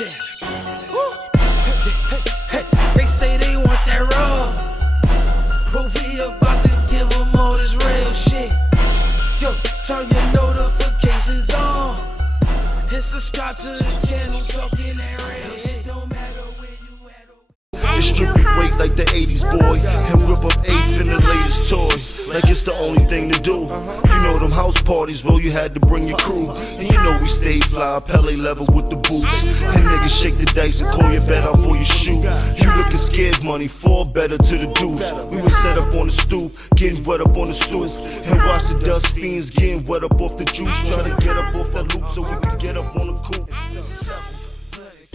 They say they want that raw, but we about to give them all this real shit. Yo, turn your notifications on and subscribe to the channel, talking that real shit. Don't matter where you at. Distribute weight like the 80s boy and whip up eighth in the latest toys. Like it's the only thing to do. You know them house parties, well you had to bring your crew. And you know we stayed fly, Pele level with the boots. And niggas shake the dice and call your bet out for your shoe. You looking scared, money fall better to the deuce. We was set up on the stoop, getting wet up on the stoop, and watch the dust fiends getting wet up off the juice. Try to get up off that loop so we can get up on the coupe.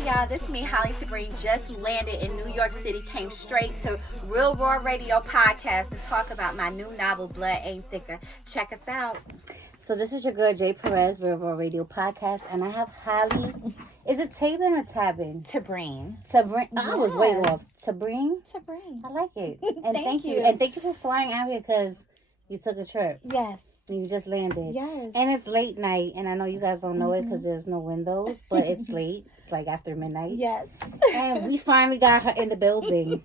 Y'all, this is me, Holli Tabren, just landed in New York City, came straight to Realrawradiopodcast to talk about my new novel, Blood Ain't Thicker. Check us out. So this is your girl, Jay Perez, Realrawradiopodcast, and I have Holli. Is it Tabren or Tabren? Tabren. Tabren. Yes. I was way off. Tabren? Tabren. I like it. And Thank you. And thank you for flying out here because you took a trip. Yes. You just landed. Yes. And it's late night, and I know you guys don't know it because there's no windows, but it's late. It's like after midnight. Yes. And we finally got her in the building.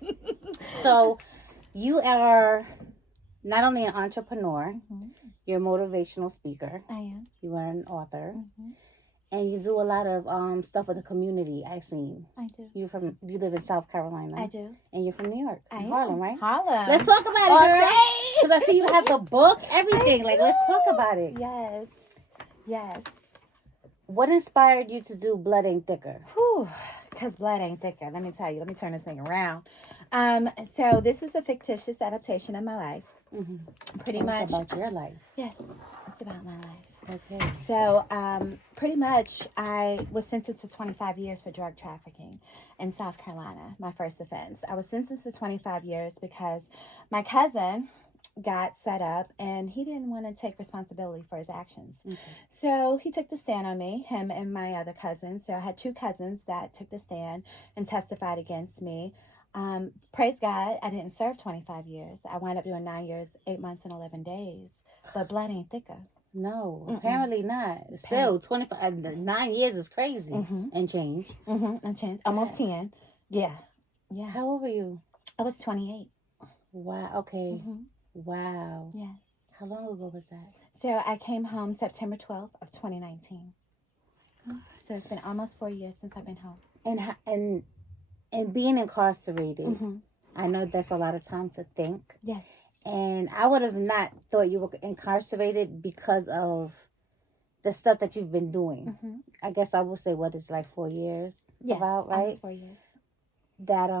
So you are not only an entrepreneur, you're a motivational speaker. I am. You are an author. And you do a lot of stuff with the community, I've seen. I do. You live in South Carolina. I do. And you're from New York. I am. Harlem, right? Harlem. Let's talk about All it, girl. day. Because I see you have the book, everything. Like, let's talk about it. Yes. Yes. What inspired you to do Blood Ain't Thicker? Whew. Because blood ain't thicker. Let me tell you. Let me turn this thing around. So this is a fictitious adaptation of my life. Pretty much. It's about your life. Yes. It's about my life. Okay. So, pretty much, I was sentenced to 25 years for drug trafficking in South Carolina, my first offense. I was sentenced to 25 years because my cousin got set up and he didn't want to take responsibility for his actions. So he took the stand on me, him and my other cousin. So I had two cousins that took the stand and testified against me. Praise God, I didn't serve 25 years. I wound up doing 9 years, 8 months, and 11 days. But blood ain't thicker. No, apparently not. Still, 9 years is crazy. And change. And change. Almost 10. Yeah. Yeah. How old were you? I was 28. Wow. Okay. Wow. Yes. How long ago was that? So I came home September 12th of 2019. So it's been almost 4 years since I've been home. And being incarcerated, I know that's a lot of time to think. Yes. And I would have not thought you were incarcerated because of the stuff that you've been doing. I guess I will say what it's like 4 years. Yes, about, right? almost 4 years. That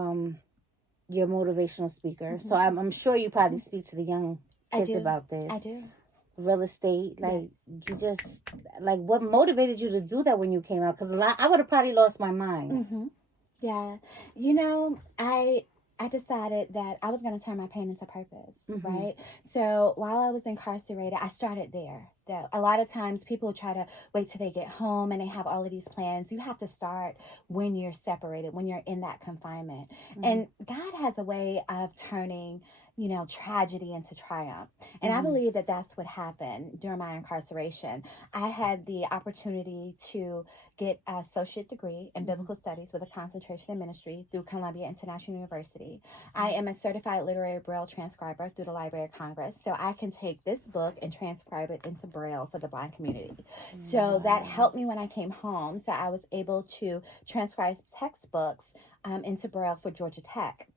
you're a motivational speaker. So I'm sure you probably speak to the young kids about this. I do. Real estate, like you just like what motivated you to do that when you came out? Because I would have probably lost my mind. Yeah, you know, I decided that I was going to turn my pain into purpose, right? So while I was incarcerated, I started there. A lot of times people try to wait till they get home and they have all of these plans. You have to start when you're separated, when you're in that confinement. And God has a way of turning, you know, tragedy into triumph. And I believe that that's what happened during my incarceration. I had the opportunity to get an associate degree in biblical studies with a concentration in ministry through Columbia International University. I am a certified literary Braille transcriber through the Library of Congress. So I can take this book and transcribe it into Braille for the Blind community. So that helped me when I came home. So I was able to transcribe textbooks into Braille for Georgia Tech.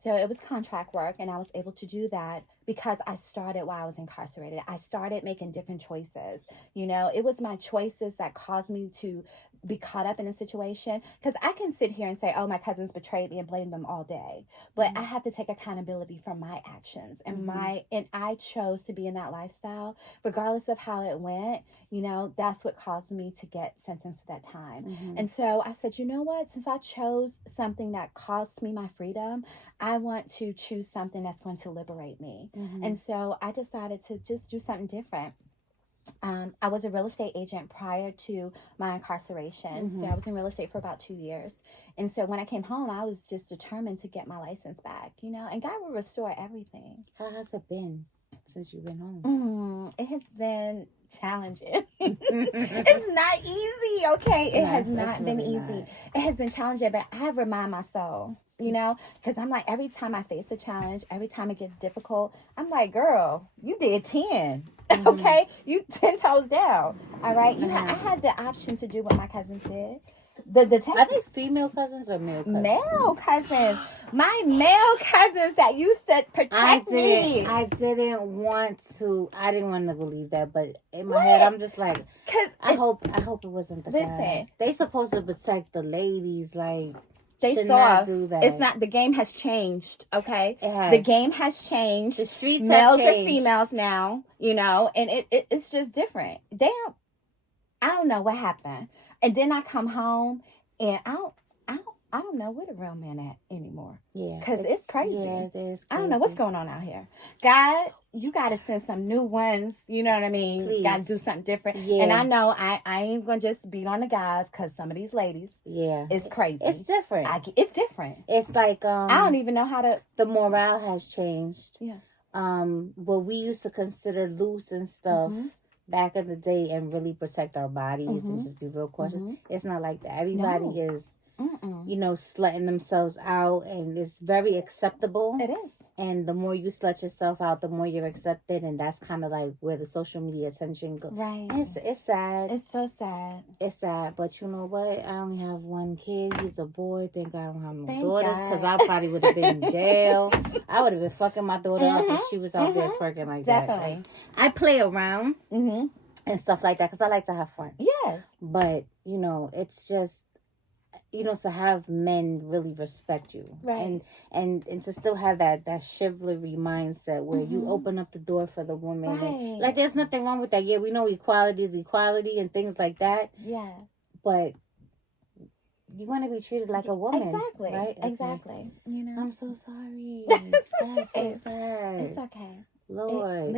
So it was contract work, and I was able to do that because I started while I was incarcerated. I started making different choices. You know, it was my choices that caused me to be caught up in a situation, because I can sit here and say, oh, my cousins betrayed me and blame them all day. But I have to take accountability for my actions and and I chose to be in that lifestyle regardless of how it went. You know, that's what caused me to get sentenced at that time. And so I said, you know what, since I chose something that cost me my freedom, I want to choose something that's going to liberate me. And so I decided to just do something different. I was a real estate agent prior to my incarceration. So I was in real estate for about 2 years. And so when I came home, I was just determined to get my license back, you know, and God will restore everything. How has it been since you've been home? It has been challenging. It's not easy, okay? It has not been really easy. not. It has been challenging, but I remind my soul, because I'm like, every time I face a challenge, every time it gets difficult, I'm like, girl, you did 10, okay? You 10 toes down, all right? I had the option to do what my cousins did. Are they female cousins or male cousins? Male cousins. My male cousins that used to protect me. I didn't want to believe that, but in my head, I'm just like, I hope it wasn't the guys. They supposed to protect the ladies, like, they should soft. not do that. It's not, the game has changed, okay? It has. The game has changed. The streets Males have changed. are females now, and it's just different. I don't know what happened. And then I come home and I don't know where the real man at anymore. Yeah. Because it's crazy. Yeah, it is crazy. I don't know what's going on out here. God, you got to send some new ones. You know what I mean? Please. Got to do something different. Yeah. And I know I ain't going to just beat on the guys because some of these ladies, it's crazy. It's different. It's different. It's like, I don't even know how to. The morale has changed. Yeah. What we used to consider loose and stuff. Back in the day, and really protect our bodies and just be real cautious. It's not like that. Everybody is, slutting themselves out, and it's very acceptable. It is. And the more you slut yourself out, the more you're accepted, and that's kind of like where the social media attention goes. Right. It's sad. It's so sad. It's sad, but you know what? I only have one kid. He's a boy. Thank God I don't have no Thank daughters, God. because I probably would have been in jail. I would have been fucking my daughter up if she was out there twerking like that. Definitely. I play around. And stuff like that, because I like to have fun. Yes. But, it's just, to have men really respect you. Right. And to still have that chivalry mindset where you open up the door for the woman. Right. And, like, there's nothing wrong with that. Yeah, we know equality is equality and things like that. Yeah. But you want to be treated like a woman. Exactly. Right? Exactly. I'm so sorry. It's That's okay. so sad. It's okay. Lord.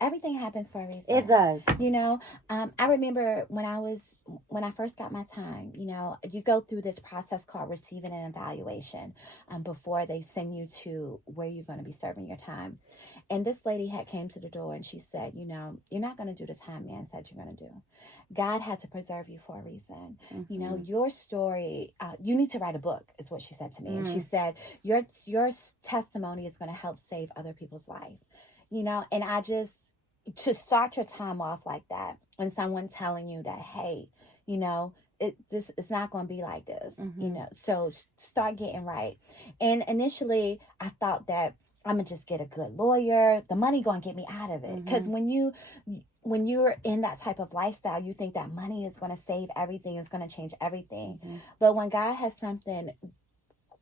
Everything happens for a reason. It does. I remember when I first got my time, you go through this process called receiving an evaluation before they send you to where you're going to be serving your time. And this lady had came to the door and she said, you're not going to do the time man said you're going to do. God had to preserve you for a reason. Your story, you need to write a book is what she said to me. And she said, your testimony is going to help save other people's life. And I just, to start your time off like that, when someone telling you that, hey, it's not going to be like this, so start getting right. And initially I thought that I'm going to just get a good lawyer. The money going to get me out of it. Because when you're in that type of lifestyle, you think that money is going to save everything, is going to change everything. But when God has something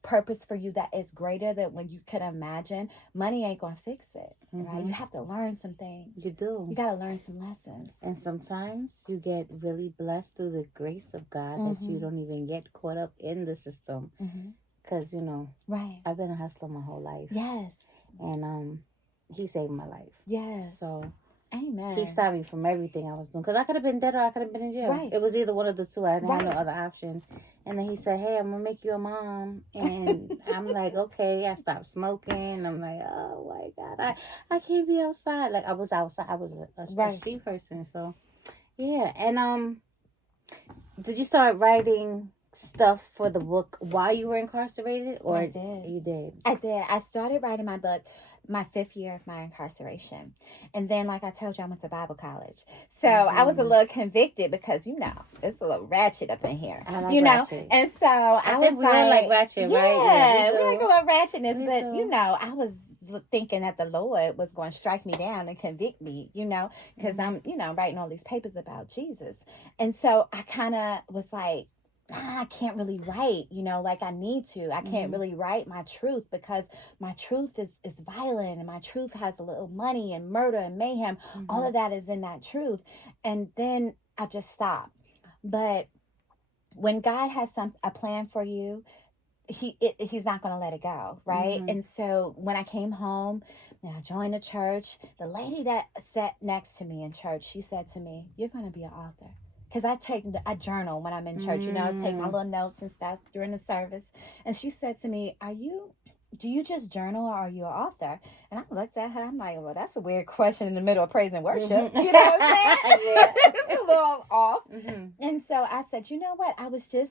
purpose for you that is greater than when you could imagine, money ain't gonna fix it, right? You have to learn some things. You do. You gotta learn some lessons. And sometimes you get really blessed through the grace of God that you don't even get caught up in the system. Because, right, I've been a hustler my whole life. Yes. And he saved my life. Yes. So amen. He stopped me from everything I was doing. Because I could have been dead or I could have been in jail. Right. It was either one of the two. I didn't have no other option. And then he said, hey, I'm going to make you a mom. And I'm like, okay. I stopped smoking. I'm like, oh, my God. I can't be outside. Like, I was outside. I was a street person. So, yeah. And did you start writing stuff for the book while you were incarcerated? Or I did. You did? I did. I started writing my book my 5th year of my incarceration. And then, like I told you, I went to Bible college. So I was a little convicted because, it's a little ratchet up in here. I like ratchet. And so I was think we all like ratchet, yeah, right? Yeah, we like a little ratchetness. Me But, too. I was thinking that the Lord was going to strike me down and convict me, because I'm, writing all these papers about Jesus. And so I kind of was like, I can't really write, like I need to. I can't really write my truth because my truth is violent and my truth has a little money and murder and mayhem. All of that is in that truth. And then I just stopped. But when God has a plan for you, he's not going to let it go, right? And so when I came home and I joined the church, the lady that sat next to me in church, she said to me, you're going to be an author. Because I journal when I'm in church, I take my little notes and stuff during the service. And she said to me, are you do you just journal or are you an author? And I looked at her. I'm like, well, that's a weird question in the middle of praise and worship. Mm-hmm. You know what I'm saying? Yeah. It's a little off. Mm-hmm. And so I said, you know what?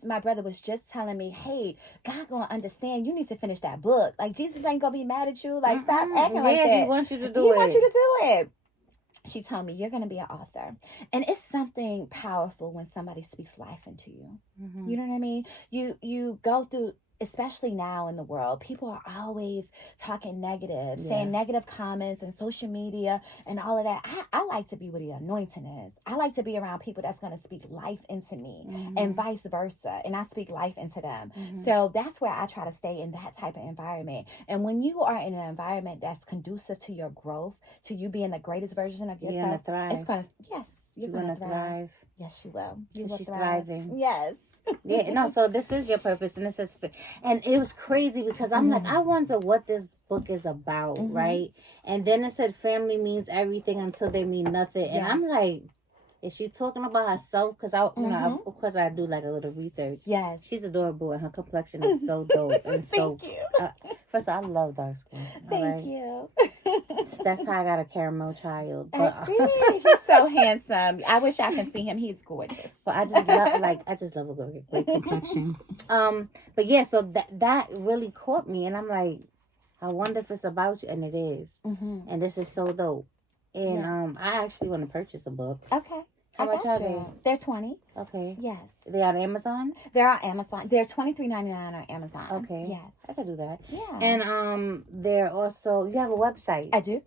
My brother was just telling me, hey, God gonna understand. You need to finish that book. Like, Jesus ain't gonna be mad at you. Like, stop acting like that. He wants you to do He it. wants you to do it. She told me, you're going to be an author. And it's something powerful when somebody speaks life into you. Mm-hmm. You know what I mean? You go through, especially now in the world, people are always talking negative, saying negative comments and social media and all of that. I like to be where the anointing is. I like to be around people that's going to speak life into me and vice versa. And I speak life into them. So that's where I try to stay in that type of environment. And when you are in an environment that's conducive to your growth, to you being the greatest version of yourself, you're going to thrive. It's going to, yes, you're going to thrive. Yes, you will. You will She's thrive. thriving. Yes. Yeah, no, so this is your purpose, and and it was crazy because I'm like, I wonder what this book is about, right? And then it said family means everything until they mean nothing, and I'm like, is she talking about herself? Because you know, of course, I do like a little research. Yes, she's adorable, and her complexion is so dope, and so. Thank you. First of all, I love dark skin. Thank you. That's how I got a caramel child. I But, see. He's so handsome. I wish I can see him. He's gorgeous. But I just love a great complexion. But yeah, so that really caught me, and I'm like, I wonder if it's about you, and it is. And this is so dope. And I actually want to purchase a book. Okay. How much are they? They're $20. Okay. Yes. They on Amazon? They're on Amazon. They're $23.99 on Amazon. Okay. Yes. I could do that. Yeah. And they're also, you have a website. I do.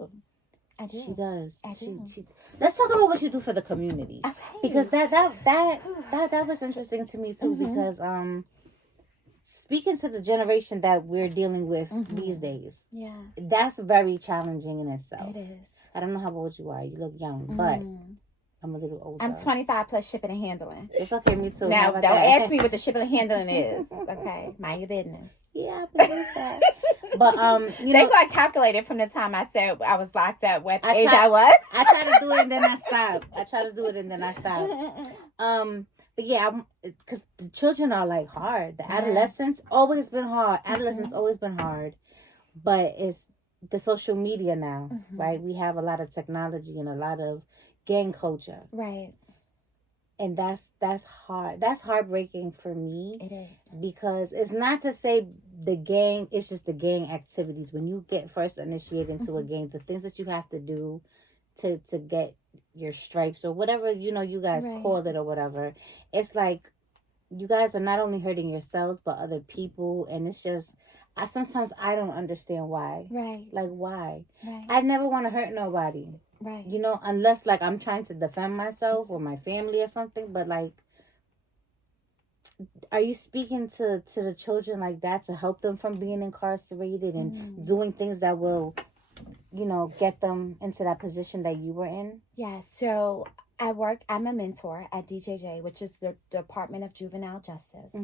She does. I do. She let's talk about what you do for the community. Okay. Because that was interesting to me too, because speaking to the generation that we're dealing with these days, that's very challenging in itself. It is. I don't know how old you are. You look young, but I'm a little older. I'm 25 plus shipping and handling. It's okay, me too. Now, don't ask me what the shipping and handling is. Okay, mind your business. Yeah, I believe that. But you they know, got calculated from the time I said I was locked up. What age I was? I try to do it and then I stop. But yeah, because the children are like hard. The adolescence always been hard. Adolescence always been hard, but it's the social media now, right? We have a lot of technology and a lot of gang culture, right? And that's hard. That's heartbreaking for me. It is, because it's not to say the gang. It's just the gang activities. When you get first initiated into a gang, the things that you have to do to get your stripes or whatever you guys call it or whatever. It's like you guys are not only hurting yourselves but other people, and it's just. Sometimes I don't understand why. Right. Like, why? Right. I never want to hurt nobody. Right. Unless, like, I'm trying to defend myself or my family or something. But, like, are you speaking to the children like that to help them from being incarcerated and doing things that will, get them into that position that you were in? Yeah, so I'm a mentor at DJJ, which is the Department of Juvenile Justice.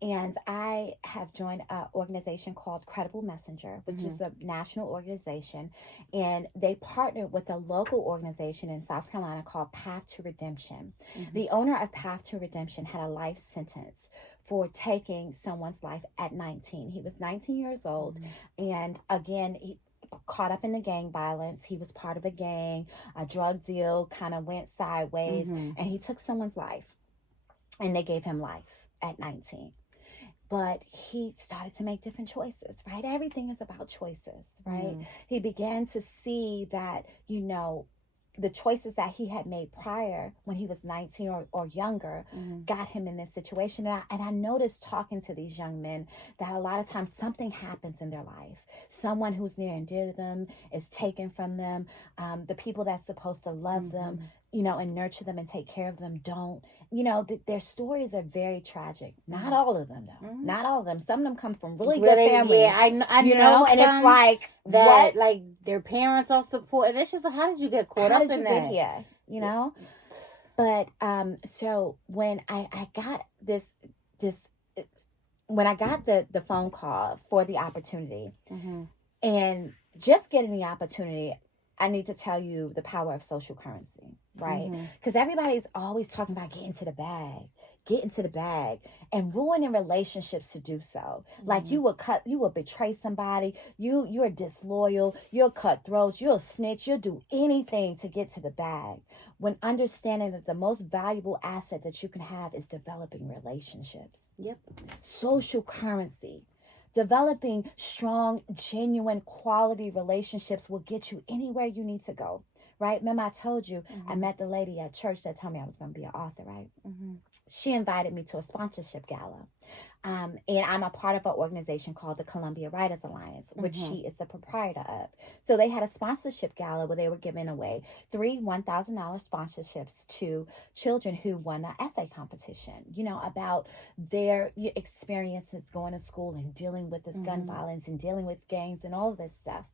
And I have joined an organization called Credible Messenger, which is a national organization. And they partnered with a local organization in South Carolina called Path to Redemption. The owner of Path to Redemption had a life sentence for taking someone's life at 19. He was 19 years old. And again, he caught up in the gang violence. He was part of a gang. A drug deal kind of went sideways, and he took someone's life, and they gave him life at 19. But he started to make different choices, right? Everything is about choices, right? He began to see that, the choices that he had made prior when he was 19 or younger got him in this situation. And I noticed talking to these young men that a lot of times something happens in their life. Someone who's near and dear to them is taken from them. The people that's supposed to love them, and nurture them and take care of them don't. Their stories are very tragic. Not all of them, though. Not all of them. Some of them come from really good families. Yeah, I know. And it's like, that, what? Like, their parents are supporting. It's just like, how did you get caught up in that? How did you get here? But so when I got this when I got the phone call for the opportunity, and just getting the opportunity, I need to tell you the power of social currency, right? Because everybody's always talking about getting to the bag, get into the bag and ruining relationships to do so. Like you will betray somebody, you're disloyal, you'll cut throats, you'll snitch, you'll do anything to get to the bag. When understanding that the most valuable asset that you can have is developing relationships. Yep. Social currency. Developing strong, genuine, quality relationships will get you anywhere you need to go. Right? Remember I told you I met the lady at church that told me I was going to be an author, right? She invited me to a sponsorship gala. And I'm a part of an organization called the Columbia Writers Alliance, which she is the proprietor of. So they had a sponsorship gala where they were giving away 3 $1,000 sponsorships to children who won an essay competition, about their experiences going to school and dealing with this gun violence and dealing with gangs and all of this stuff.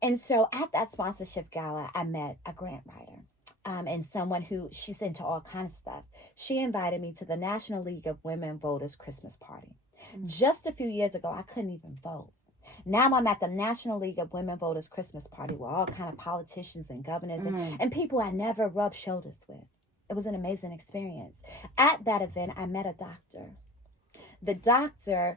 And so at that sponsorship gala, I met a grant writer and someone who, she's into all kinds of stuff. She invited me to the National League of Women Voters Christmas party. Just a few years ago, I couldn't even vote. Now I'm at the National League of Women Voters Christmas party where all kind of politicians and governors and people I never rubbed shoulders with. It was an amazing experience. At that event, I met a doctor. The doctor,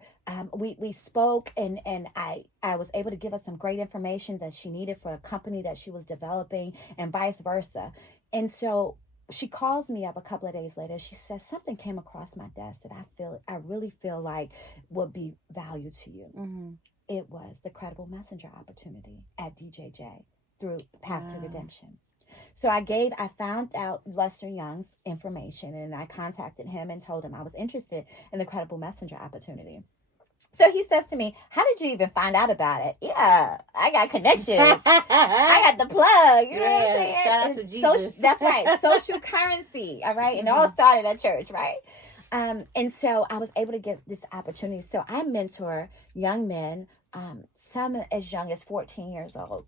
we spoke and I was able to give her some great information that she needed for a company that she was developing and vice versa. And so she calls me up a couple of days later. She says, something came across my desk that I really feel like would be value to you. It was the Credible Messenger opportunity at DJJ through Path to Redemption. So I found out Lester Young's information and I contacted him and told him I was interested in the Credible Messenger opportunity. So he says to me, how did you even find out about it? Yeah, I got connections. I got the plug. You know what I'm saying? Shout out to Jesus. That's right. Social currency. All right. And it all started at church, right? And so I was able to get this opportunity. So I mentor young men, some as young as 14 years old.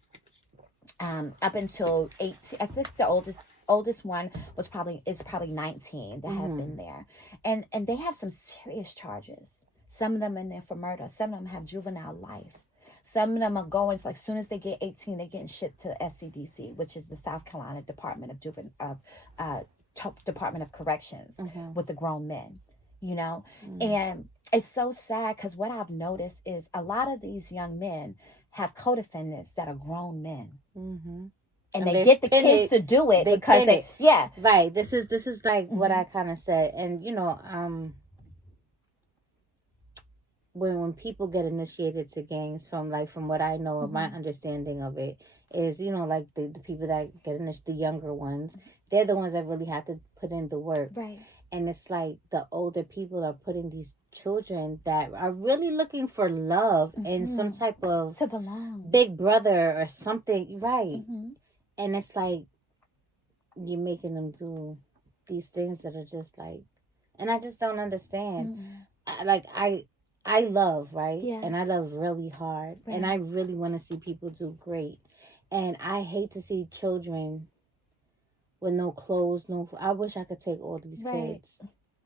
Up until 18, I think the oldest one is probably 19 that have been there, and they have some serious charges. Some of them in there for murder. Some of them have juvenile life. Some of them are going like as soon as they get 18, they're getting shipped to SCDC, which is the South Carolina Department of Corrections with the grown men. And it's so sad because what I've noticed is a lot of these young men have co-defendants that are grown men. And they get the kids to do it because right. This is like what I kind of said. And when people get initiated to gangs, from what I know of my understanding of it is, like the people that get the younger ones, they're the ones that really have to put in the work. Right. And it's like the older people are putting these children that are really looking for love and some type of to belong, big brother or something, right? And it's like you're making them do these things that are just like, and I just don't understand. I love, right? Yeah. And I love really hard, right. And I really want to see people do great. And I hate to see children with no clothes, I wish I could take all these kids.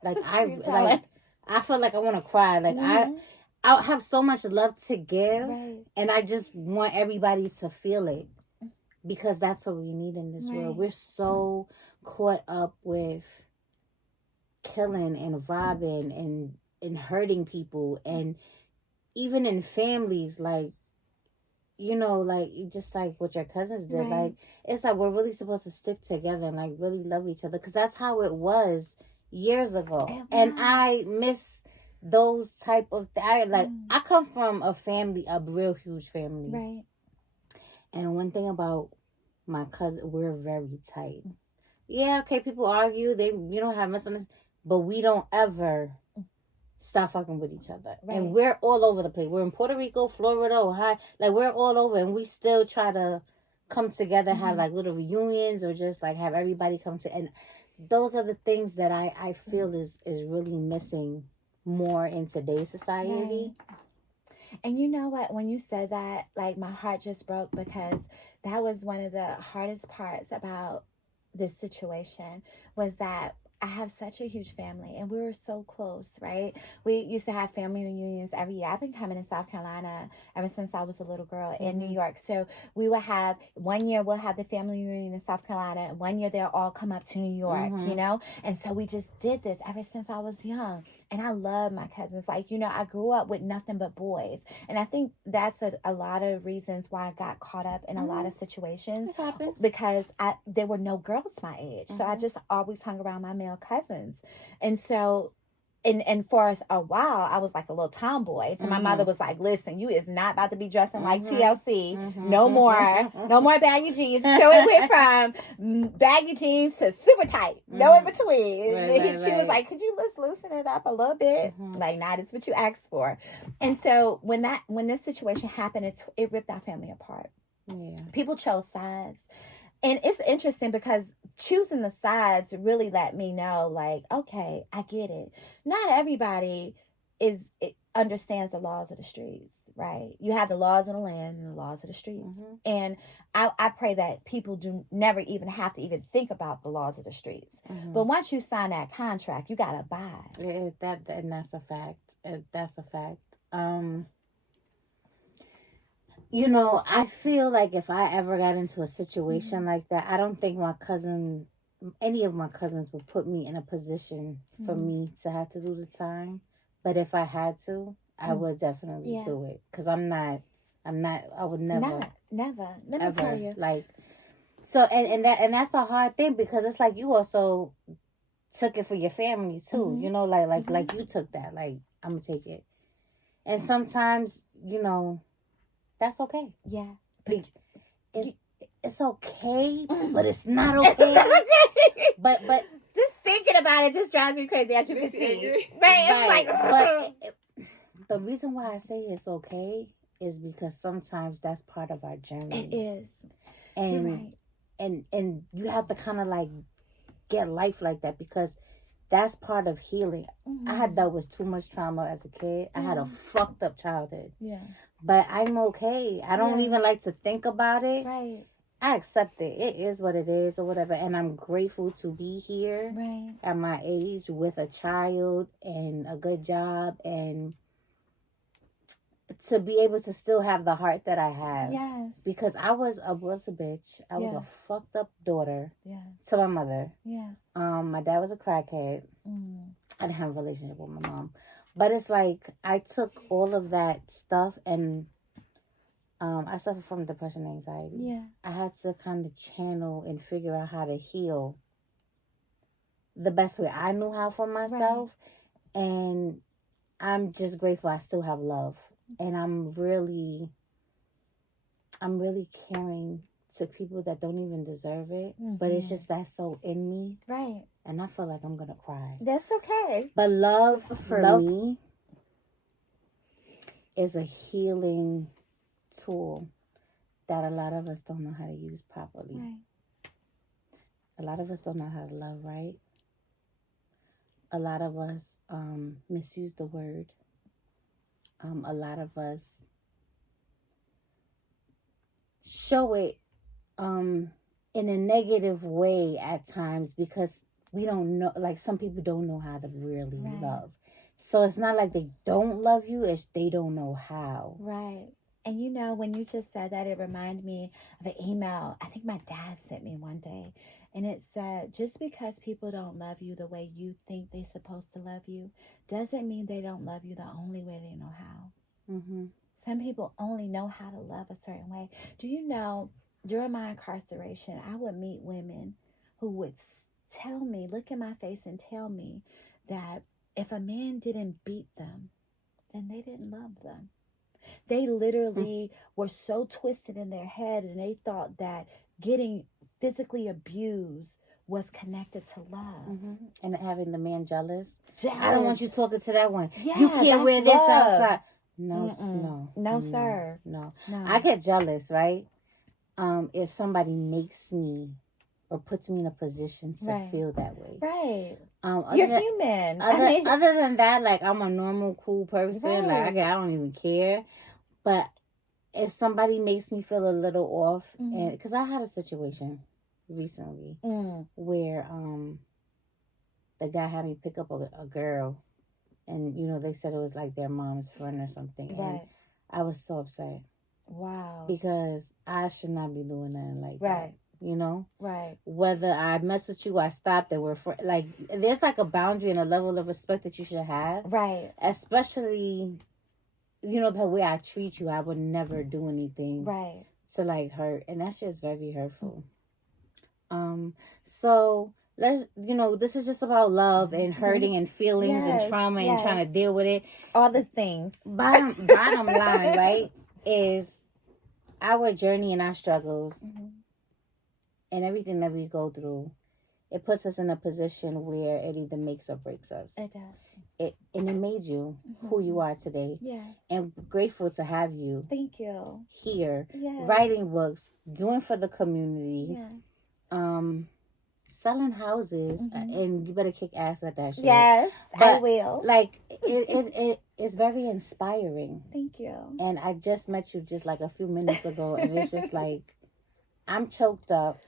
Like I feel like I want to cry. Like I have so much love to give, and I just want everybody to feel it because that's what we need in this world. We're so caught up with killing and robbing and hurting people, and even in families, like. Just like what your cousins did, like, it's like we're really supposed to stick together and, like, really love each other. Because that's how it was years ago. And I miss those type of... I come from a family, a real huge family. Right. And one thing about my cousin, we're very tight. Yeah, okay, people argue. You don't have misunderstandings. But we don't ever... stop fucking with each other. Right. And we're all over the place. We're in Puerto Rico, Florida, Ohio. Like, we're all over, and we still try to come together, have like little reunions, or just like have everybody come to. And those are the things that I feel is really missing more in today's society. Right. And you know what? When you said that, like, my heart just broke, because that was one of the hardest parts about this situation, was that I have such a huge family, and we were so close, right? We used to have family reunions every year. I've been coming to South Carolina ever since I was a little girl in New York. So we would have, one year we'll have the family reunion in South Carolina, and one year they'll all come up to New York, you know? And so we just did this ever since I was young. And I love my cousins. Like, you know, I grew up with nothing but boys. And I think that's a lot of reasons why I got caught up in a lot of situations, because there were no girls my age. So I just always hung around my male cousins. And so and for a while I was like a little tomboy. So my mother was like, listen, you is not about to be dressing like TLC. No more baggy jeans. So it went from baggy jeans to super tight. No in between. She was like, could you just loosen it up a little bit? Like, nah, that's what you asked for. And so when this situation happened, it ripped our family apart. People chose sides. And it's interesting because choosing the sides really let me know, like, okay, I get it. Not everybody understands the laws of the streets, right? You have the laws of the land and the laws of the streets. And I pray that people do never even have to even think about the laws of the streets. But once you sign that contract, you got to abide. And that's a fact. That's a fact. You know, I feel like if I ever got into a situation like that, I don't think any of my cousins would put me in a position for me to have to do the time. But if I had to, I would definitely do it. Because I would never. Never. Let me tell you. Like, so, and that's a hard thing, because it's like you also took it for your family too. You know, like you took that. Like, I'm going to take it. And sometimes, you know, that's okay. Yeah. It's okay, but it's not okay. But just thinking about it just drives me crazy, as you can see. Right. But the reason why I say it's okay is because sometimes that's part of our journey. It is. And you're right. And you have to kind of like get life like that, because that's part of healing. I had dealt with too much trauma as a kid. I had a fucked up childhood. Yeah. But I'm okay. I don't even like to think about it. Right. I accept it. It is what it is, or whatever. And I'm grateful to be here at my age with a child and a good job, and to be able to still have the heart that I have. Yes. Because I was a bitch. I was a fucked up daughter to my mother. Yes. My dad was a crackhead. I didn't have a relationship with my mom. But it's like I took all of that stuff, and I suffer from depression and anxiety. Yeah. I had to kind of channel and figure out how to heal the best way I knew how for myself. Right. And I'm just grateful I still have love. And I'm really caring to people that don't even deserve it. But it's just that's so in me. Right. And I feel like I'm going to cry. That's okay. But love for me is a healing tool that a lot of us don't know how to use properly. Right. A lot of us don't know how to love right. A lot of us misuse the word. A lot of us show it in a negative way at times, because we don't know, like some people don't know how to really love. So it's not like they don't love you, it's they don't know how. Right. And you know, when you just said that, it reminded me of an email I think my dad sent me one day. And it said, just because people don't love you the way you think they're supposed to love you, doesn't mean they don't love you the only way they know how. Some people only know how to love a certain way. Do you know, during my incarceration, I would meet women who would tell me, look in my face and tell me that if a man didn't beat them, then they didn't love them. They literally were so twisted in their head, and they thought that getting physically abused was connected to love. And having the man jealous. I don't want you talking to that one. Yeah, you can't wear this outside. No, sir. No. I get jealous, right? If somebody makes me or puts me in a position to feel that way. Right. You're human. Other than that, like, I'm a normal, cool person. Like, I don't even care. But if somebody makes me feel a little off, and because I had a situation recently where the guy had me pick up a girl, and they said it was like their mom's friend or something. Right. And I was so upset. Wow. Because I should not be doing nothing like Right. that. Right. Whether I mess with you, I stopped. That we're like, there's like a boundary and a level of respect that you should have. Right. Especially, the way I treat you, I would never do anything. Right. To like hurt, and that's just very hurtful. So let's, this is just about love and hurting and feelings and trauma and trying to deal with it. All the things. Bottom line, right, is our journey and our struggles and everything that we go through. It puts us in a position where it either makes or breaks us. It does. It made you who you are today. Yes. And grateful to have you. Thank you. Here. Yes. Writing books, doing for the community. Yes. Selling houses, and you better kick ass at that shit. Yes, I will. Like it is very inspiring. Thank you. And I just met you just like a few minutes ago, and it's just like I'm choked up.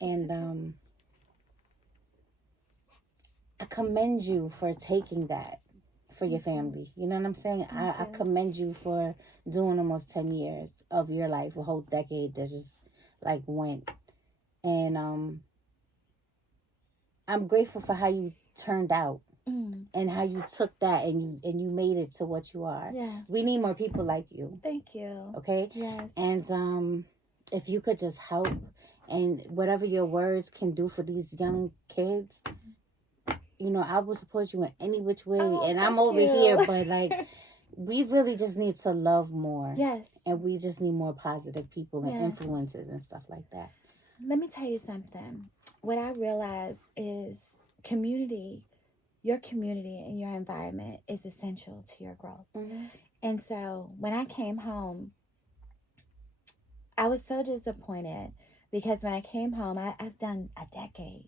And I commend you for taking that for your family. You know what I'm saying? I commend you for doing almost 10 years of your life, a whole decade that just like went. And I'm grateful for how you turned out and how you took that and you made it to what you are. Yes. We need more people like you. Thank you. Okay? Yes. And if you could just help and whatever your words can do for these young kids, I will support you in any which way. And I'm over here, but like, we really just need to love more. Yes. And we just need more positive people and influences and stuff like that. Let me tell you something. What I realize is your community and your environment is essential to your growth. Mm-hmm. And so when I came home, I was so disappointed because when I came home, I've done a decade,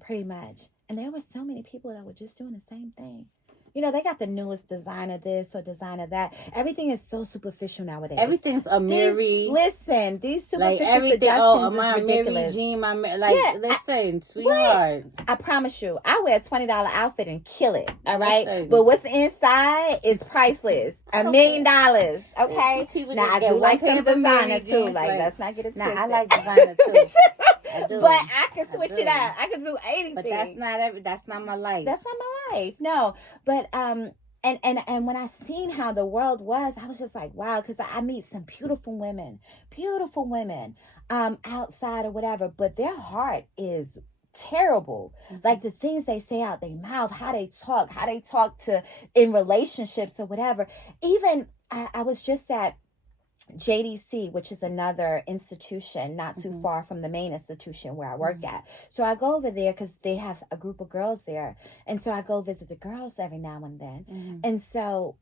pretty much. And there were so many people that were just doing the same thing. They got the newest designer this or designer that. Everything is so superficial nowadays. Everything's a Mary. These superficial like everything, seductions is ridiculous. Mary Jean, listen, sweetheart. I promise you, I wear a $20 outfit and kill it, all right? Listen. But what's inside is priceless. $1 million, okay? Now, I do like some designer, too. Like, let's not get it twisted. I like designer, too. I do. But I can switch it out. I can do anything. But that's not my life. That's not my life. No. But and when I seen how the world was, I was just like, wow, because I meet some beautiful women outside or whatever, but their heart is terrible. Like the things they say out their mouth, how they talk to in relationships or whatever. Even I was just at JDC, which is another institution not too far from the main institution where I work at. So I go over there because they have a group of girls there. And so I go visit the girls every now and then. And so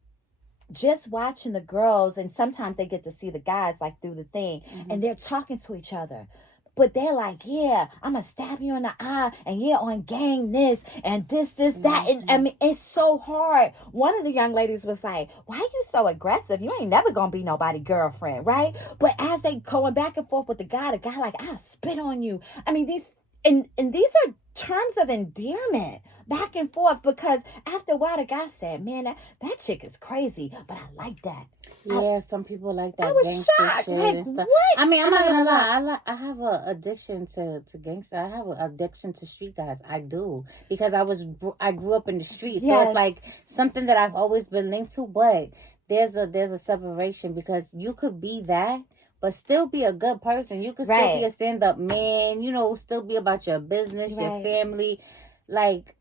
just watching the girls, and sometimes they get to see the guys like through the thing, and they're talking to each other. But they're like, yeah, I'm going to stab you in the eye, and yeah, on gang this, and this, that. And I mean, it's so hard. One of the young ladies was like, why are you so aggressive? You ain't never going to be nobody's girlfriend, right? But as they going back and forth with the guy like, I'll spit on you. I mean, these are terms of endearment back and forth, because after a while the guy said, man, that chick is crazy, but I like that. Yeah, some people like that. I was shocked. Like, and stuff. What? I mean, I'm not gonna lie. I have an addiction to gangster. I have an addiction to street guys. I do, because I grew up in the street, so it's like something that I've always been linked to. But there's a separation, because you could be that, but still be a good person. You could still be a stand-up man. Still be about your business, your family. Like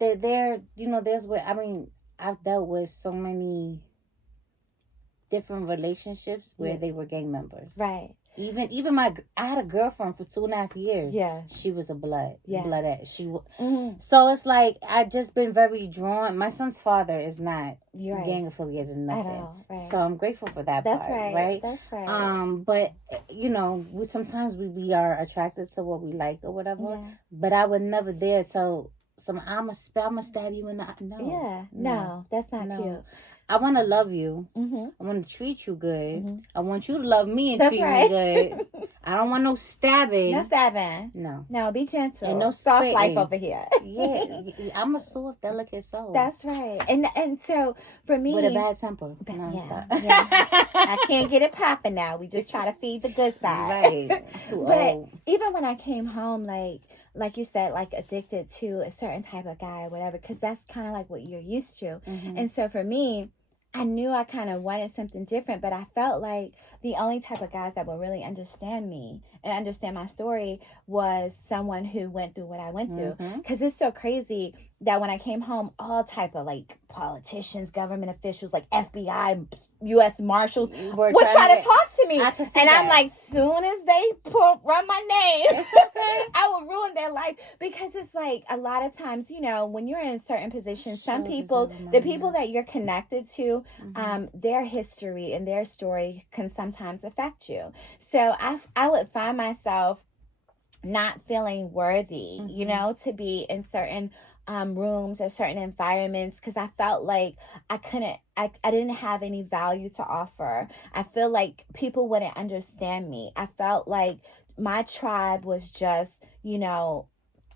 there's where I've dealt with so many different relationships where they were gang members. Right. Even I had a girlfriend for 2.5 years. Yeah. She was a bloodette. So it's like, I just been very drawn. My son's father is not gang affiliated or nothing. At all. Right. So I'm grateful for that part. Right. That's right. But sometimes we are attracted to what we like or whatever. Yeah. But I would never dare tell someone, I'm gonna stab you in the eye. No. Yeah. No, that's not cute. I want to love you. I want to treat you good. I want you to love me and treat me good. I don't want no stabbing. No stabbing. No, be gentle. And no soft spitting. life over here. Yeah, I'm a soft, delicate soul. That's right. And so for me, with a bad temper. Yeah. I can't get it popping now. We just try to feed the good side. Right. Too old. Even when I came home, like you said, like addicted to a certain type of guy or whatever, because that's kind of like what you're used to. And so for me, I knew I kind of wanted something different, but I felt like the only type of guys that would really understand me and understand my story was someone who went through what I went through. Because it's so crazy that when I came home, all type of like politicians, government officials, like FBI, U.S. Marshals would try to talk to me. And I'm like, soon as they run my name, I will ruin their life. Because it's like a lot of times, you know, when you're in certain positions, some people, the people that you're connected to, their history and their story can sometimes affect you. So I would find myself not feeling worthy, you know, to be in certain rooms or certain environments, because I felt like I didn't have any value to offer. I feel like people wouldn't understand me. I felt like my tribe was just, you know,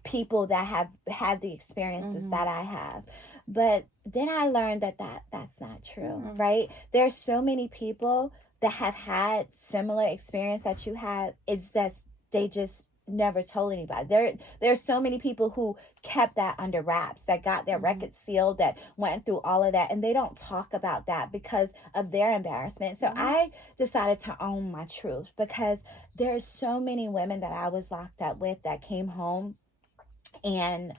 people that have had the experiences that I have. But then I learned that's not true, right? There's so many people that have had similar experience that you have. It's that they just never told anybody. There's so many people who kept that under wraps, that got their records sealed, that went through all of that, and they don't talk about that because of their embarrassment. So I decided to own my truth, because there's so many women that I was locked up with that came home and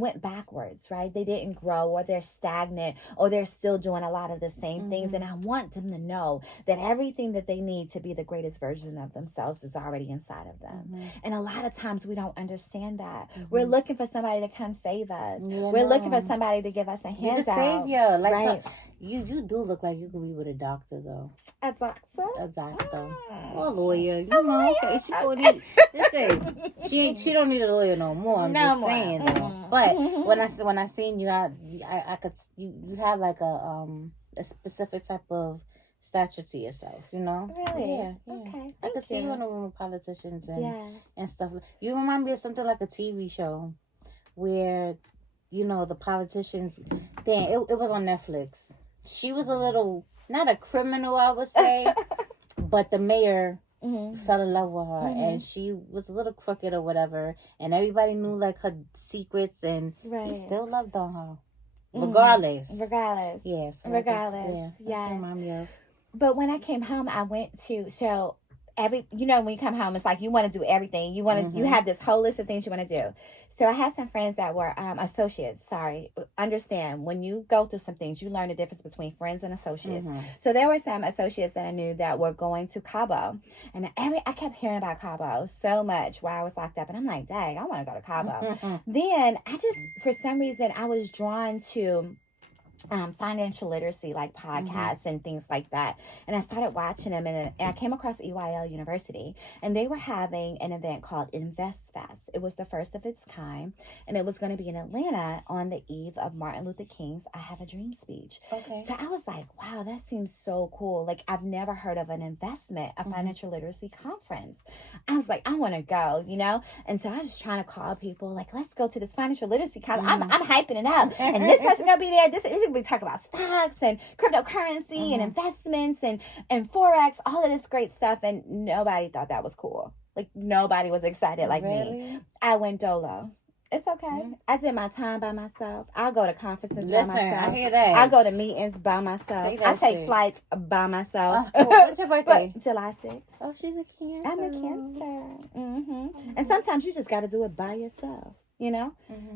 went backwards, right? They didn't grow, or they're stagnant, or they're still doing a lot of the same things. And I want them to know that everything that they need to be the greatest version of themselves is already inside of them. And a lot of times we don't understand that. We're looking for somebody to come save us. We're looking for somebody to give us a handout. Savior. Like, right? You do look like you could be with a doctor, though. A doctor? A doctor. Or a lawyer. You know, listen, she don't need a lawyer no more. I'm just saying, though. But when I seen you, I could, you have like a specific type of stature to yourself, you know? Really? Yeah. Okay. I could see you in a room with politicians and stuff. You remind me of something like a TV show where, you know, the politicians, it was on Netflix. She was a little, not a criminal, I would say, but the mayor fell in love with her, and she was a little crooked or whatever, and everybody knew like her secrets, and he still loved on her. Regardless. Yes. Regardless. Yes. Remind me of. But when I came home, I went to, you know, when you come home, it's like you want to do everything. You want to, you have this whole list of things you want to do. So I had some friends that were associates. Sorry. Understand, when you go through some things, you learn the difference between friends and associates. So there were some associates that I knew that were going to Cabo. And I kept hearing about Cabo so much while I was locked up. And I'm like, dang, I want to go to Cabo. Then I just, for some reason, I was drawn to financial literacy, like podcasts and things like that, and I started watching them, and I came across EYL University, and they were having an event called Invest Fest. It was the first of its kind, and it was going to be in Atlanta on the eve of Martin Luther King's I Have a Dream speech. So I was like, wow, that seems so cool. Like, I've never heard of an investment, a financial literacy conference. I was like, I want to go, you know? And so I was trying to call people, like, let's go to this financial literacy conference. I'm hyping it up, and this person going to be there. We talk about stocks and cryptocurrency and investments and Forex, all of this great stuff. And nobody thought that was cool. Like, nobody was excited like me. I went dolo. It's okay. I did my time by myself. I'll go to conferences by myself. I hear that. I go to meetings by myself. I take flights by myself. What's your birthday? July 6th. Oh, she's a Cancer. I'm a Cancer. And sometimes you just got to do it by yourself. You know?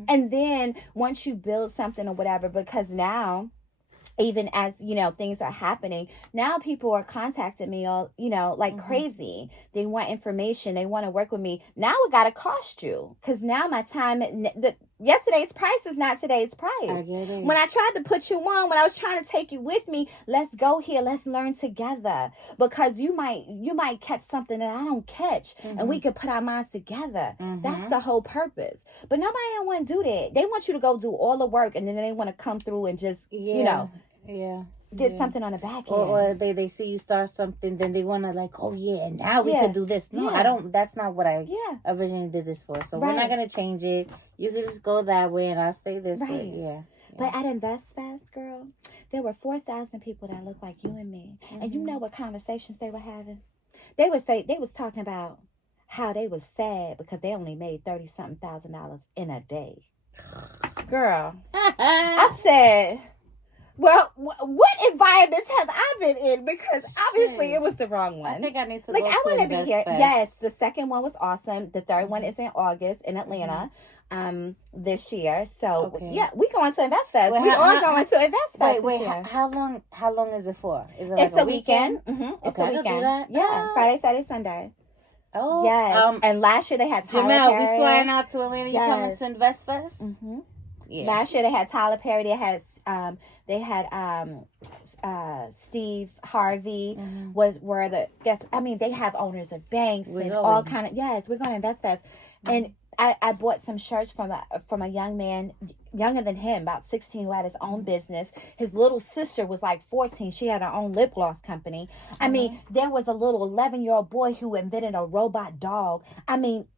And then once you build something or whatever, because now, even as, you know, things are happening, now people are contacting me all, you know, like crazy. They want information. They want to work with me. Now it got to cost you, because now my time, Yesterday's price is not today's price. I get it. When I tried to put you on, when I was trying to take you with me, let's go here, let's learn together. Because you might catch something that I don't catch, and we could put our minds together. That's the whole purpose. But nobody don't want to do that. They want you to go do all the work, and then they want to come through and just, get something on the back end. Or they see you start something, then they want to like, oh yeah, now we could do this. No, I don't. That's not what I originally did this for. So we're not gonna change it. You can just go that way, and I'll stay this way. Yeah. But at Invest Fest, girl, there were 4,000 people that looked like you and me, and you know what conversations they were having? They was talking about how they was sad because they only made $30-something thousand in a day. Girl, I said, well, what environments have I been in? Because obviously it was the wrong one. I think I need to I go want to be here. Fest. Yes, the second one was awesome. The third one is in August in Atlanta this year. So yeah, we going to Invest Fest. We all going to Invest Fest. Wait, how long is it for? Is it it's a weekend. It's a weekend. Do that? Yeah, Friday, Saturday, Sunday. Oh yes. And last year they had Tyler Jamel, Perry. we flying out to Atlanta. You coming to Invest Fest? Yeah. Last year they had Tyler Perry. They had Steve Harvey were the guests. I mean, they have owners of banks and all kind of. Yes, we're going to Invest Fest, and I bought some shirts from a young man younger than him, about 16, who had his own business. His little sister was like 14. She had her own lip gloss company. I mean, there was a little 11-year-old boy who invented a robot dog. I mean,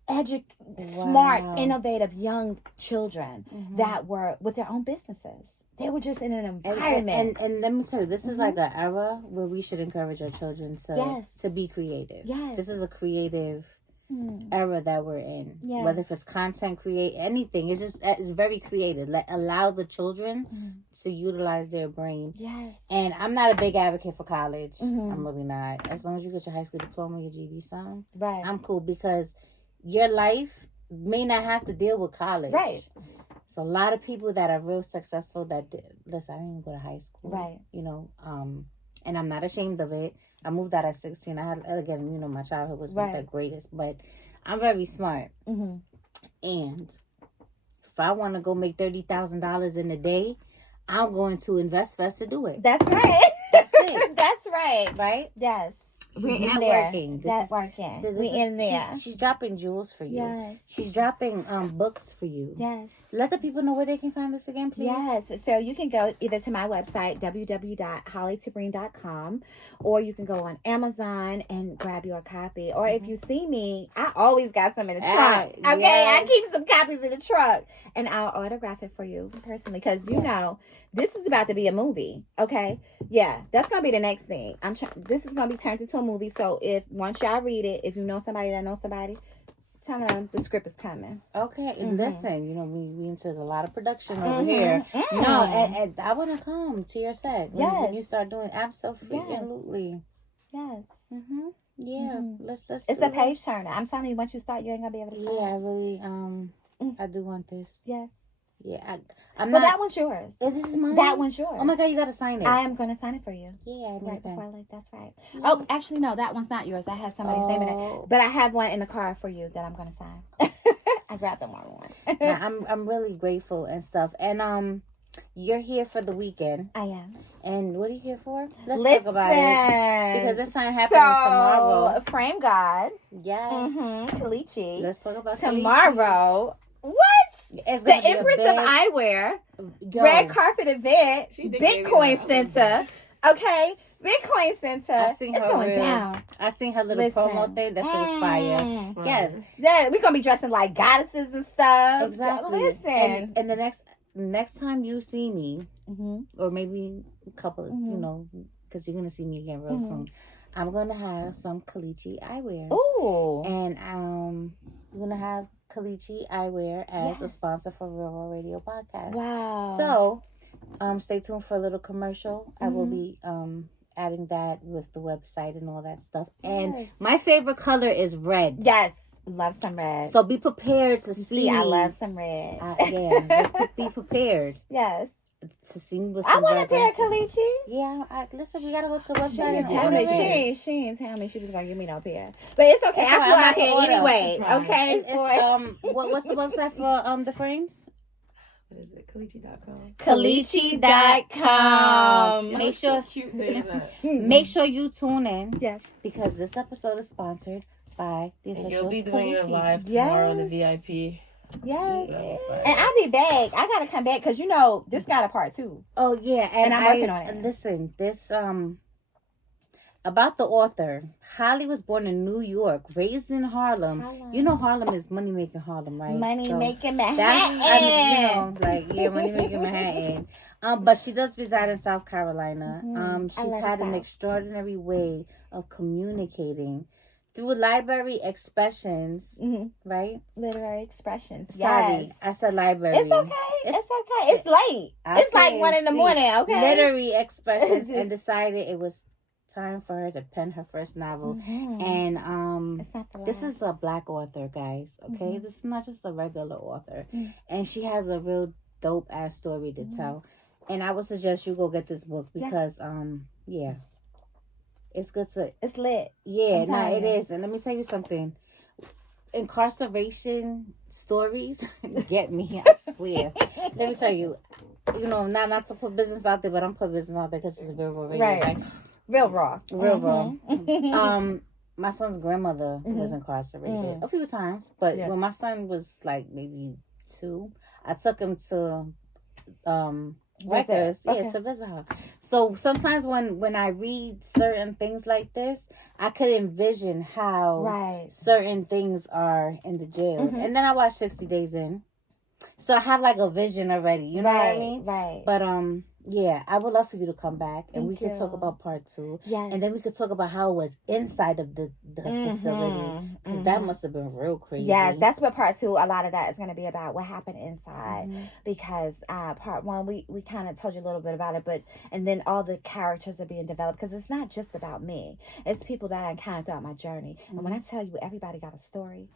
smart, innovative young children that were with their own businesses. They were just in an environment. And let me tell you, this is like an era where we should encourage our children to be creative. Yes. This is a creative era that we're in. Yes. Whether if it's content, anything. It's very creative. Allow the children to utilize their brain. Yes. And I'm not a big advocate for college. I'm really not. As long as you get your high school diploma, your GED, something, right, I'm cool, because your life may not have to deal with college. Right. It's a lot of people that are real successful that listen, I didn't even go to high school. Right. You know, and I'm not ashamed of it. I moved out at 16. I had, again, you know, my childhood was not the greatest, but I'm very smart. And if I want to go make $30,000 in a day, I'm going to Invest Fest to do it. That's right. That's it. That's right. Right? Yes. We're networking. We in there. She's dropping jewels for you. Yes. She's dropping books for you. Yes. Let the people know where they can find this again, please. Yes. So you can go either to my website, www.hollitabren.com, or you can go on Amazon and grab your copy. Or if you see me, I always got some in the trunk. Okay. Yes. I keep some copies in the trunk. And I'll autograph it for you personally. Because, you know, this is about to be a movie. Okay. Yeah. That's going to be the next thing. This is going to be turned into a movie. So once y'all read it, if you know somebody that knows somebody, tell them the script is coming. Okay, and listen, you know, we into a lot of production over here. No, and I want to come to your set when you start doing absolutely. Yes. Yeah. Let's. It's a page turner. I'm telling you, once you start, you ain't gonna be able to stop. Yeah, I really. I do want this. Yes. Yeah, but that one's yours. This is mine. That one's yours. Oh my God, you gotta sign it. I am gonna sign it for you. Yeah, right before I leave. That's right. Yeah. Oh, actually, no, that one's not yours. That has somebody's name in it. But I have one in the car for you that I'm gonna sign. I grabbed the wrong one. I'm really grateful and stuff. And you're here for the weekend. I am. And what are you here for? Let's talk about it. Because this time happening tomorrow. Frame God. Yes. Kalichi. Let's talk about tomorrow. Kalichi. What? It's the Empress of Eyewear, red carpet event, Bitcoin Center. Okay, Bitcoin Center. It's going down. I seen her little promo thing. That shit was fire. Yes. Yeah, we're gonna be dressing like goddesses and stuff. Exactly. Listen. And the next time you see me, or maybe a couple, you know, because you're gonna see me again real soon. I'm gonna have some Kalichi eyewear. Ooh. And we're gonna have Kalichi Eyewear as a sponsor for Real Radio Podcast. Wow. So, stay tuned for a little commercial. I will be adding that with the website and all that stuff. And my favorite color is red. Yes. Love some red. So be prepared to see. I love some red. Just be prepared. Yes. To see me with some red. I want a pair of Kalichi. Yeah. Listen, we gotta go to the website. She didn't tell me she was gonna give me no pair. But it's okay. I flew out here anyway. Okay. What's the website for the frames? What is it? Kalichi.com. Kalichi.com. Make sure Cute saying that. Make sure you tune in. Yes. Because this episode is sponsored by the And official you'll be doing your Kalichi. live tomorrow in the VIP. Yes. So, And I'll be back. I gotta come back because this got a part 2. Oh yeah, And I'm working on it. Listen, this about the author. Holli was born in New York, raised in Harlem. You know Harlem is money making Harlem, right? Money making Manhattan. That's money making Manhattan. But she does reside in South Carolina. She's had an extraordinary way of communicating through library expressions, right? Literary expressions. Sorry, Yes. I said library. It's okay. It's okay. It's late. It's like 1 in the morning, okay? Literary expressions, and decided it was time for her to pen her first novel. And It's not the this is a last. Black author, guys, okay? This is not just a regular author. And she has a real dope ass story to tell. And I would suggest you go get this book because it's good to It's lit. it telling you. is. And let me tell you something. Incarceration stories get me, I swear. Let me tell you, not to put business out there, but I'm putting business out there because it's real radio, right? Real raw. Real raw. My son's grandmother was incarcerated a few times, but when my son was like maybe 2, I took him to Rikers, to visit her. So sometimes when I read certain things like this, I could envision how certain things are in the jail. And then I watched 60 Days In. So I have like a vision already, you know what I mean? Right. But I would love for you to come back and we could talk about part 2. Yes. And then we could talk about how it was inside of the facility. Because that must have been real crazy. Yes, that's what part 2, a lot of that is going to be about, what happened inside. Because part 1, we kind of told you a little bit about it, and then all the characters are being developed. Because it's not just about me. It's people that I encountered throughout my journey. And when I tell you everybody got a story,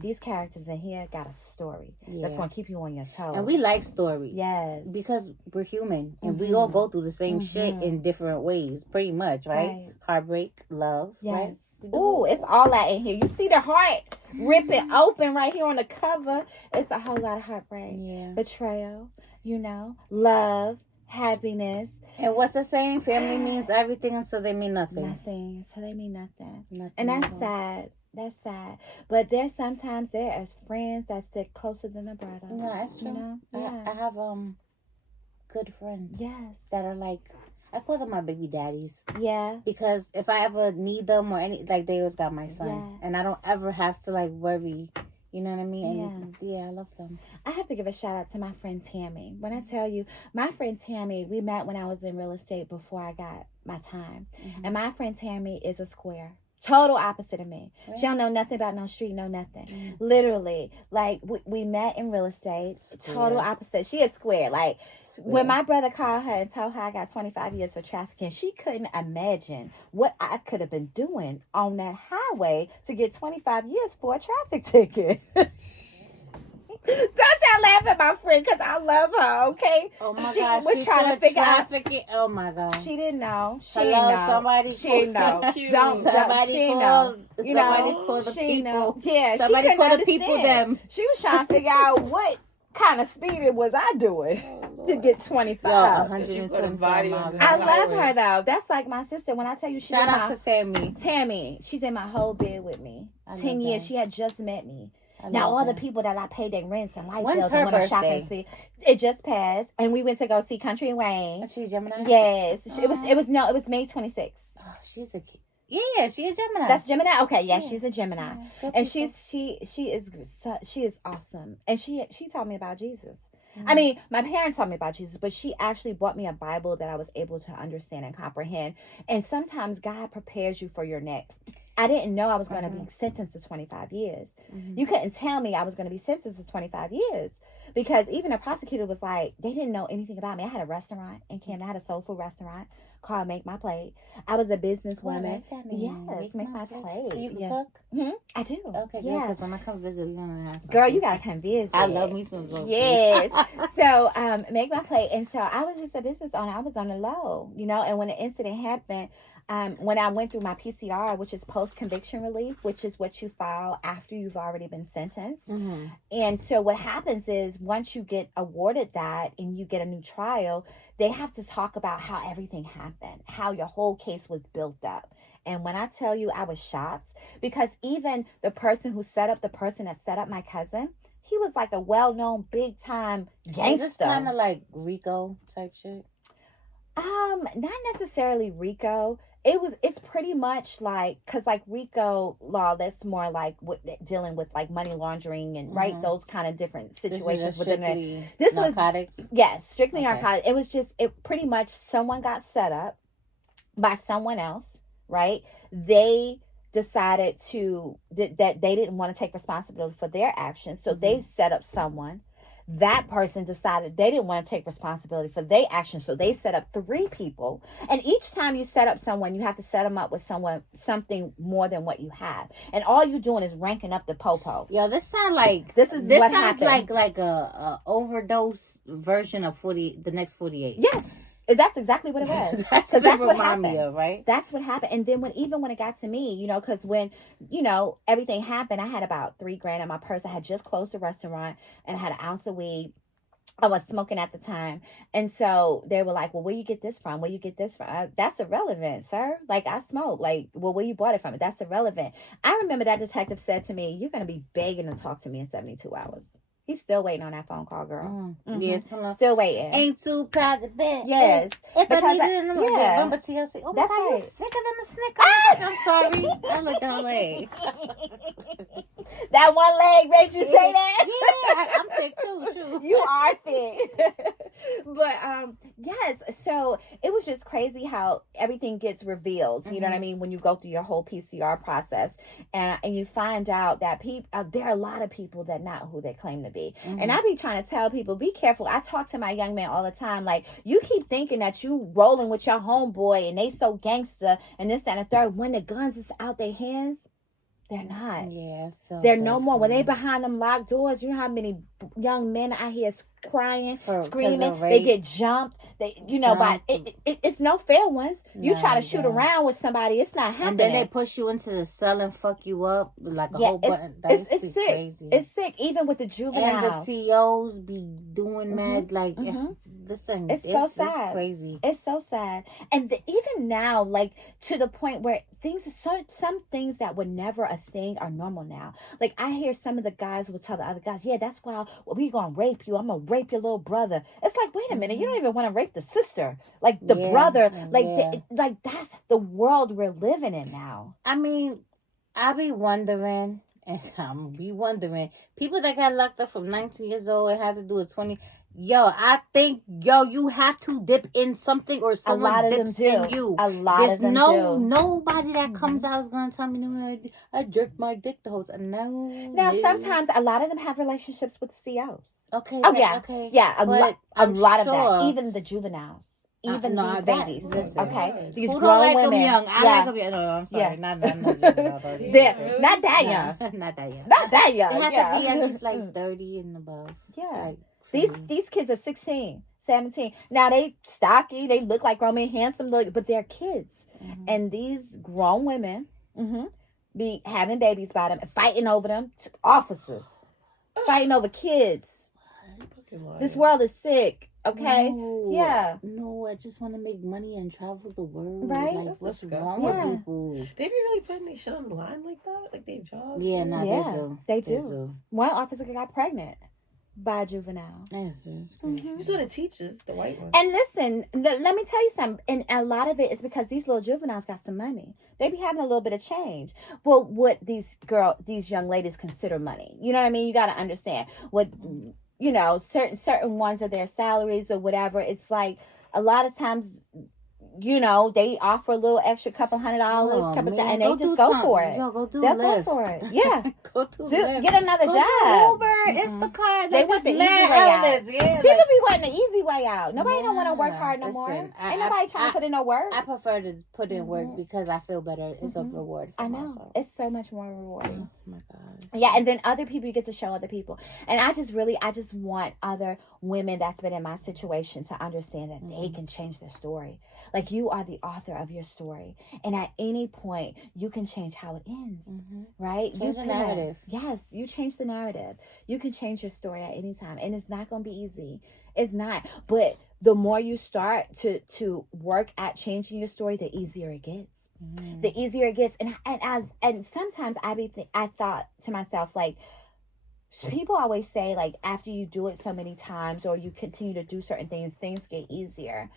these characters in here got a story. That's going to keep you on your toes. And we like stories. Yes. Because we're human. And we all go through the same shit in different ways, pretty much, right? Heartbreak, love, right? Ooh, it's all that in here. You see the heart ripping open right here on the cover. It's a whole lot of heartbreak, betrayal, love, happiness. And what's the saying? Family means everything until they mean nothing. Nothing. So they mean nothing. Nothing And that's at all. sad. That's sad. But there's sometimes there is friends that stick closer than a brother. No, that's true. Yeah. I have good friends. Yes. That are like, I call them my baby daddies. Yeah. Because if I ever need them or any, like, they always got my son. Yeah. And I don't ever have to, like, worry. You know what I mean? And I love them. I have to give a shout out to my friend Tammy. When I tell you, my friend Tammy, we met when I was in real estate before I got my time. And my friend Tammy is a square. Total opposite of me. Right. She don't know nothing about no street, no nothing. Literally, like we met in real estate. Total opposite. She is square. Like when my brother called her and told her I got 25 years for trafficking, she couldn't imagine what I could have been doing on that highway to get 25 years for a traffic ticket. Don't y'all laugh at my friend because I love her, okay? Oh my she God, was trying to figure out. Oh my God. She didn't know. She Hello, didn't know. somebody She didn't know. Somebody call the people. Yeah, somebody she call the people them. She was trying to figure out what kind of speeding was I doing to get 25. 125 miles. I love her though. That's like my sister. When I tell you, shout out to Tammy. Tammy, she's in my whole bed with me. 10 years. She had just met me. Now all the people that I paid their rents and light bills and went on shopping spree, it just passed, and we went to go see Country and Wayne. She's Gemini. Yes, it was May 26th. Oh, she's a kid. Yeah, she is Gemini. That's Gemini. Okay, yeah, she's a Gemini, and she is awesome. And she taught me about Jesus. I mean, my parents taught me about Jesus, but she actually bought me a Bible that I was able to understand and comprehend. And sometimes God prepares you for your next. I didn't know I was going to be sentenced to 25 years. You couldn't tell me I was going to be sentenced to 25 years because even the prosecutor was like, they didn't know anything about me. I had a restaurant in Camden. I had a soul food restaurant called Make My Plate. I was a businesswoman. Yes, Make My Plate. So you can cook? I do. Okay, good. Because when I come visit, we're going to have some. Girl, you got to come visit. I love me some food. Yes. So, Make My Plate. And so I was just a business owner. I was on the low, and when the incident happened, when I went through my PCR, which is post-conviction relief, which is what you file after you've already been sentenced. Mm-hmm. And so what happens is once you get awarded that and you get a new trial, they have to talk about how everything happened, how your whole case was built up. And when I tell you, I was shocked, because even the person that set up my cousin, he was like a well-known big-time gangster. Is this kind of like Rico type shit? Not necessarily Rico. It's pretty much like, because like Rico law, that's more like dealing with like money laundering and right, those kind of different situations within it. This narcotics? Yes, strictly narcotics. It was just, it pretty much someone got set up by someone else, right? They decided that they didn't want to take responsibility for their actions, so they set up someone. That person decided they didn't want to take responsibility for their actions, so they set up 3 people. And each time you set up someone, you have to set them up with something more than what you have. And all you're doing is ranking up the popo. Yo, this sounds like this sounds happened. like a overdose version of the next 48. Yes. That's exactly what it was. That's what happened, right? That's what happened. And then when it got to me, because when, everything happened, I had about $3,000 in my purse. I had just closed the restaurant and I had an ounce of weed. I was smoking at the time. And so they were like, well, where you get this from? Where you get this from? That's irrelevant, sir. Like, I smoke. Like, well, where you bought it from? That's irrelevant. I remember that detective said to me, you're going to be begging to talk to me in 72 hours. He's still waiting on that phone call, girl. Yeah, still waiting. Ain't too proud to bet. Yes. If I need it in the remember TLC. Oh my That's God, right. you thicker than a Snickers. I'm sorry. I looked down leg. That one leg made you say that? Yeah, I'm thick too. Shoot. You are thick. But yes, so it was just crazy how everything gets revealed. You know what I mean? When you go through your whole PCR process and you find out that there are a lot of people that not who they claim to be. And I be trying to tell people, be careful. I talk to my young man all the time. Like, you keep thinking that you rolling with your homeboy and they so gangster and this, that, and the third. When the guns is out their hands, they're not. Yeah, so they're no more. When they behind them locked doors, you know how many young men out here crying, screaming. They get jumped. It's no fair ones. You try to shoot around with somebody, it's not happening. And then they push you into the cell and fuck you up like a whole button. It's sick. Crazy. It's sick. Even with the juveniles. And the COs be doing mad like. Listen, it's so sad. It's crazy. It's so sad. And even now, like, to the point where some things that were never a thing are normal now. Like, I hear some of the guys will tell the other guys, yeah, that's why we gonna rape you. I'm gonna rape your little brother. It's like, wait a minute, you don't even want to rape the sister, like the brother, like that's the world we're living in now. I mean, I be wondering, and people that got locked up from 19 years old and had to do a 20. I think you have to dip in something or someone dips in you. A lot of them do. Nobody that comes out is going to tell me, no, I jerked my dick the whole time. No. Now, sometimes a lot of them have relationships with COs. Okay. Oh, yeah. Okay. Yeah, a lot of that. Even the juveniles. Even these babies. Listen, okay? These who grown like women. Them young? I like them young. No, I'm sorry. Yeah. Not that young. Not that young. Not that young. They have to be at least like 30 and above. Yeah. Like, these kids are 16, 17. Now they stocky, they look like grown men, handsome, but they're kids. And these grown women be having babies by them, fighting over them. Officers fighting over kids. This world is sick. Okay. No, I just want to make money and travel the world. Right? Like, That's what's disgusting. wrong with people? They be really putting their shit on the line like that, like they jobs. Yeah, no, they do. One officer got pregnant by a juvenile. That's crazy. You saw the teachers, the white ones. And listen, let me tell you something. And a lot of it is because these little juveniles got some money. They be having a little bit of change. Well, what these young ladies consider money. You know what I mean? You got to understand what, certain ones of their salaries or whatever. It's like a lot of times, they offer a little extra couple $100, and they just go for it. Go do They'll Lyft. go for it. Yeah. Get another go job. Do Uber. It's the car. They want the easy way out. Yeah, People be wanting the easy way out. Nobody don't want to work hard no more. Ain't nobody trying to put in no work. I prefer to put in work because I feel better. It's a reward. I know. Myself. It's so much more rewarding. Oh my gosh. Yeah, and then other people, you get to show other people. And I just want other women that's been in my situation to understand that they can change their story. Like, Like, you are the author of your story. And at any point, you can change how it ends, right? Change the narrative. Yes, you change the narrative. You can change your story at any time. And it's not going to be easy. It's not. But the more you start to work at changing your story, the easier it gets. The easier it gets. And sometimes I thought to myself, like, people always say, like, after you do it so many times or you continue to do certain things get easier.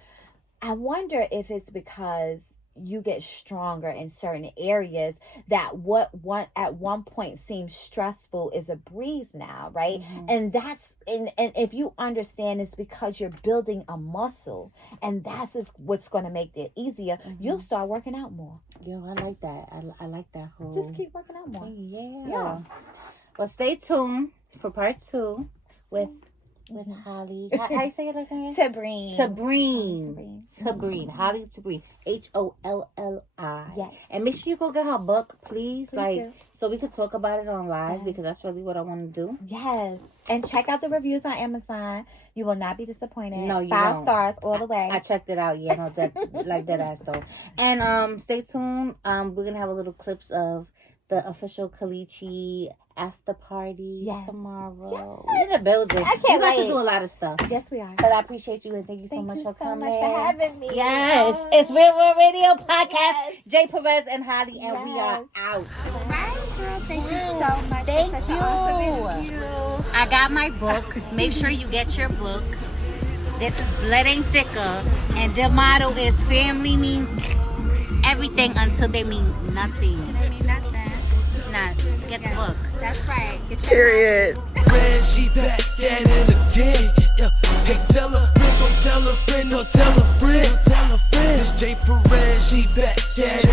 I wonder if it's because you get stronger in certain areas that at one point seemed stressful is a breeze now, right? And that's and if you understand, it's because you're building a muscle, and that's what's going to make it easier. You'll start working out more. Yo, I like that. I like that whole. Just keep working out more. Yeah. Well, stay tuned for part 2 with Holli. How you say it last name? Tabren. Holli Tabren. HOLLI. Yes. And make sure you go get her book, please. Do. So we could talk about it on live, because that's really what I want to do. Yes. And check out the reviews on Amazon. You will not be disappointed. No, you 5 won't. stars all the way. I checked it out. Yeah, no, like dead ass though. And stay tuned. We're gonna have a little clips of the official Kalichi after party tomorrow. We're in the building. I can't We're about wait. to do a lot of stuff. Yes, we are. But I appreciate you, and thank you so much for coming. Thank you so much for having me. Yes, it's Real World Radio Podcast. Jay Perez and Holli, and we are out. Right, girl. Thank you so much. Thank for such you. an awesome interview. I got my book. Make sure you get your book. This is Blood Ain't Thicker, and the motto is family means everything until they mean nothing. Get the book. That's right. Get your Period. Red, she back at it again. Yeah. Hey, tell a friend, go tell a friend, or tell a friend. It's J. Perez, she back at